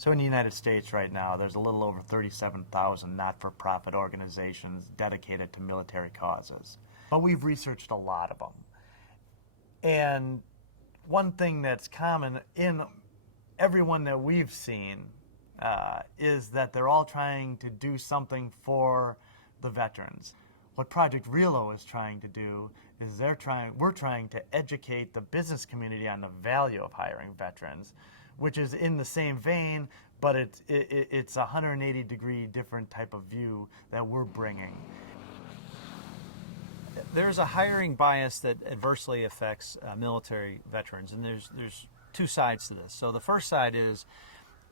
So in the United States right now, there's a little over 37,000 not-for-profit organizations dedicated to military causes. But we've researched a lot of them. And one thing that's common in everyone that we've seen is that they're all trying to do something for the veterans. What Project Relo is trying to do is we're trying to educate the business community on the value of hiring veterans, which is in the same vein, but it's a 180-degree different type of view that we're bringing. There's a hiring bias that adversely affects military veterans, and there's two sides to this. So the first side is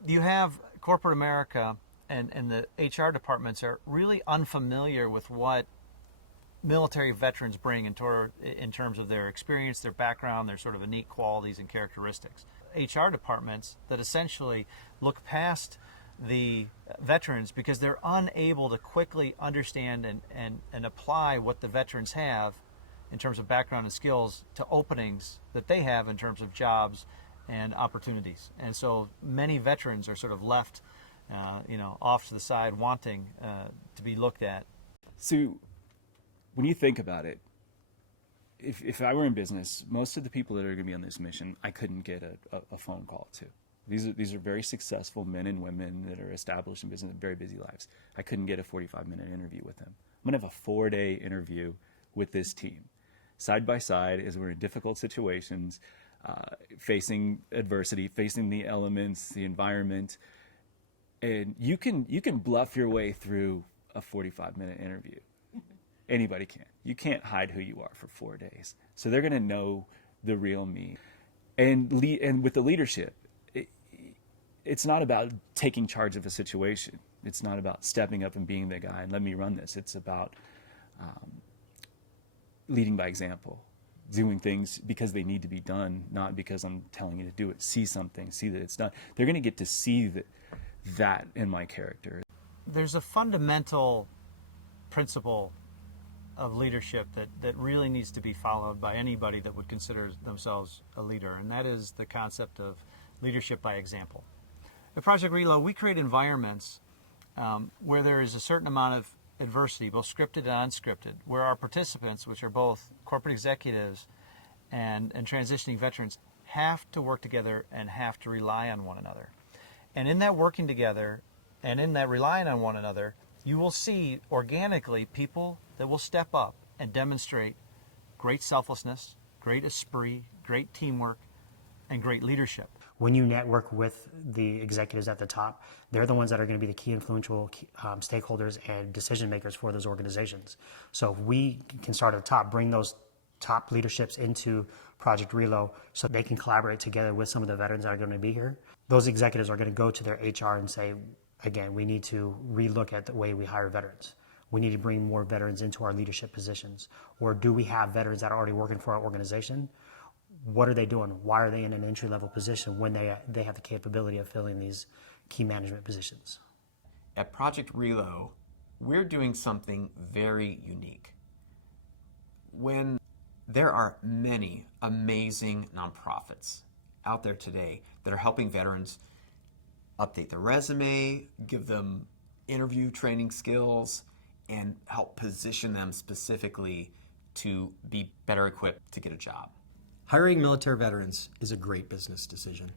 you have corporate America and the HR departments are really unfamiliar with what military veterans bring in terms of their experience, their background, their sort of unique qualities and characteristics. HR departments that essentially look past the veterans because they're unable to quickly understand and apply what the veterans have in terms of background and skills to openings that they have in terms of jobs and opportunities. And so many veterans are sort of left off to the side wanting to be looked at. So when you think about it, if I were in business, most of the people that are going to be on this mission, I couldn't get a phone call to. These are very successful men and women that are established in business, very busy lives. I couldn't get a 45-minute interview with them. I'm going to have a 4-day interview with this team, side by side, as we're in difficult situations, facing adversity, facing the elements, the environment, and you can bluff your way through a 45-minute interview. Anybody can. You can't hide who you are for 4 days. So they're going to know the real me. And with the leadership, it's not about taking charge of a situation. It's not about stepping up and being the guy and let me run this. It's about leading by example, doing things because they need to be done, not because I'm telling you to do it. See something, see that it's done. They're going to get to see that in my character. There's a fundamental principle of leadership that really needs to be followed by anybody that would consider themselves a leader, and that is the concept of leadership by example. At Project Relo, we create environments where there is a certain amount of adversity, both scripted and unscripted, where our participants, which are both corporate executives and transitioning veterans, have to work together and have to rely on one another. And in that working together and in that relying on one another, you will see organically people that will step up and demonstrate great selflessness, great esprit, great teamwork, and great leadership. When you network with the executives at the top, they're the ones that are going to be the key influential stakeholders and decision makers for those organizations. So if we can start at the top, bring those top leaderships into Project Relo so they can collaborate together with some of the veterans that are going to be here, those executives are going to go to their HR and say, again, we need to relook at the way we hire veterans. We need to bring more veterans into our leadership positions. Or do we have veterans that are already working for our organization? What are they doing? Why are they in an entry-level position when they have the capability of filling these key management positions? At Project Relo, we're doing something very unique. When there are many amazing nonprofits out there today that are helping veterans update their resume, give them interview training skills, and help position them specifically to be better equipped to get a job. Hiring military veterans is a great business decision.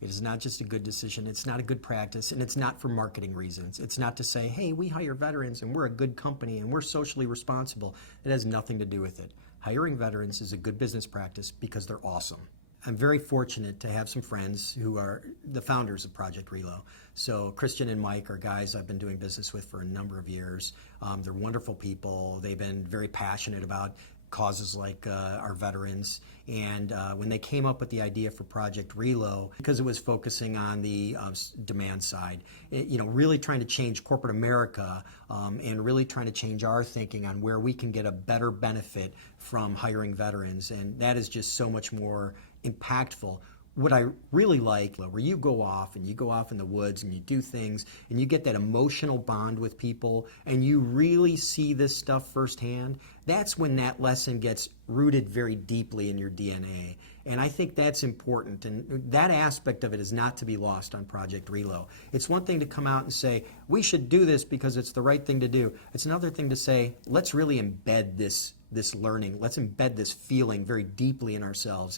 It is not just a good decision, it's not a good practice, and it's not for marketing reasons. It's not to say, hey, we hire veterans and we're a good company and we're socially responsible. It has nothing to do with it. Hiring veterans is a good business practice because they're awesome. I'm very fortunate to have some friends who are the founders of Project Relo. So Christian and Mike are guys I've been doing business with for a number of years. They're wonderful people. They've been very passionate about causes like our veterans. And when they came up with the idea for Project Relo, because it was focusing on the demand side, really trying to change corporate America and really trying to change our thinking on where we can get a better benefit from hiring veterans. And that is just so much more impactful what I really like, where you go off and you go off in the woods and you do things and you get that emotional bond with people and you really see this stuff firsthand, that's when that lesson gets rooted very deeply in your DNA. And I think that's important. And that aspect of it is not to be lost on Project Relo. It's one thing to come out and say, we should do this because it's the right thing to do. It's another thing to say, let's really embed this learning. Let's embed this feeling very deeply in ourselves